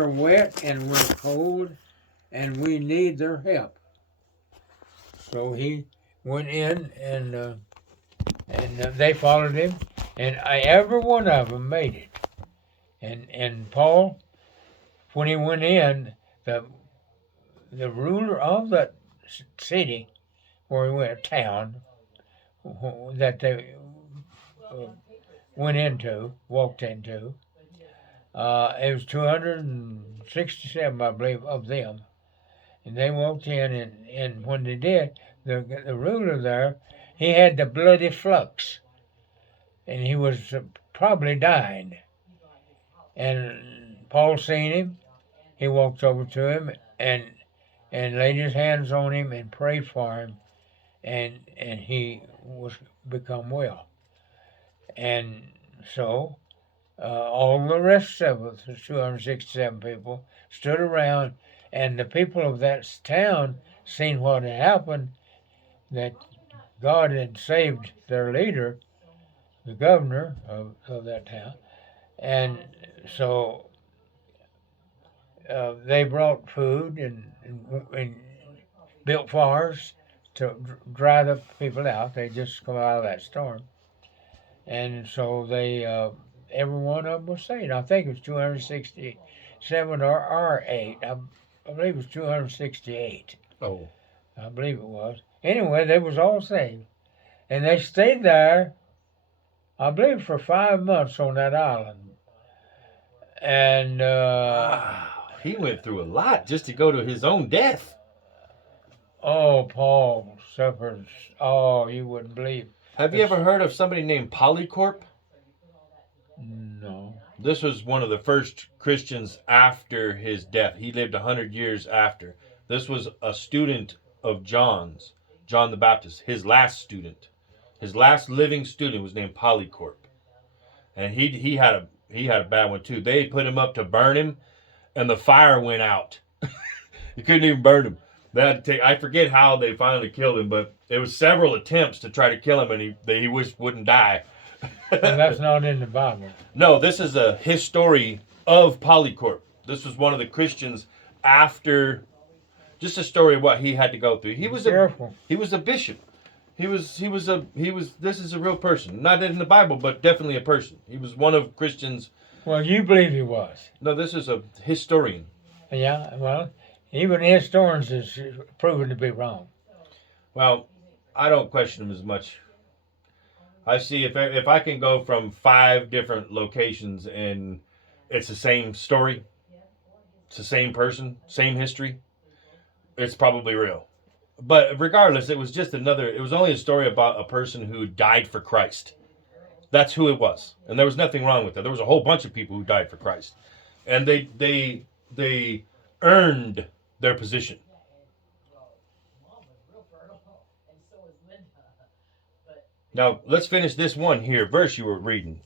we're wet and we're cold and we need their help. So he went in and they followed him, and every one of them made it. And Paul, when he went in, the ruler of that city where he went, town that they walked into, it was 267, I believe, of them. And they walked in, and when they did, the ruler there, he had the bloody flux, and he was probably dying. And Paul seen him. He walked over to him and laid his hands on him and prayed for him, and he was become well. And so all the rest of us, the 267 people, stood around, and the people of that town seen what had happened, that God had saved their leader, the governor of that town. And so they brought food and built fires to dry the people out. They just come out of that storm. And so they, every one of them was saved. I think it was 267 or 8. I believe it was 268. Oh. I believe it was. Anyway, they was all saved. And they stayed there, I believe, for 5 months on that island. And wow, he went through a lot just to go to his own death. Oh, Paul suffered. Oh, you wouldn't believe. Have you ever heard of somebody named Polycarp? No. This was one of the first Christians after his death. He lived 100 years after. This was a student of John the Baptist, his last student. His last living student was named Polycarp. And he had a bad one too. They put him up to burn him, and the fire went out. You couldn't even burn him. They had to I forget how they finally killed him, but it was several attempts to try to kill him, and he wouldn't die. Well, that's not in the Bible. No, this is a history of Polycarp. This was one of the Christians after, just a story of what he had to go through. He was a bishop. This is a real person. Not in the Bible, but definitely a person. He was one of Christians. Well, you believe he was. No, this is a historian. Yeah, well, even historians is proven to be wrong. Well, I don't question him as much. I see if I can go from 5 different locations and it's the same story, it's the same person, same history, it's probably real. But regardless, it was only a story about a person who died for Christ. That's who it was. And there was nothing wrong with that. There was a whole bunch of people who died for Christ. And they earned their position. Now, let's finish this one here, verse you were reading.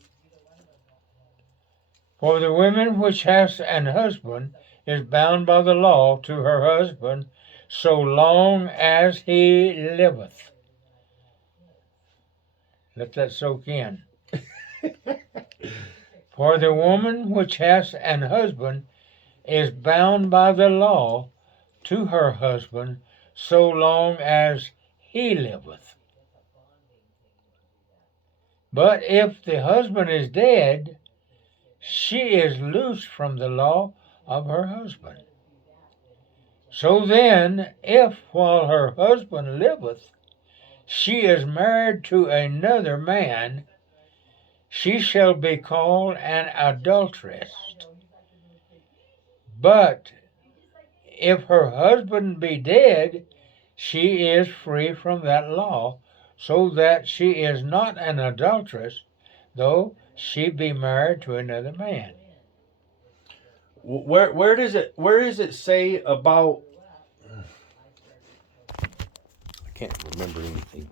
For the woman which has an husband is bound by the law to her husband so long as he liveth. Let that soak in. For the woman which has an husband is bound by the law to her husband so long as he liveth. But if the husband is dead, she is loosed from the law of her husband. So then, if while her husband liveth, she is married to another man, she shall be called an adulteress. But if her husband be dead, she is free from that law, so that she is not an adulteress, though she be married to another man. Where does it say about? I can't remember anything.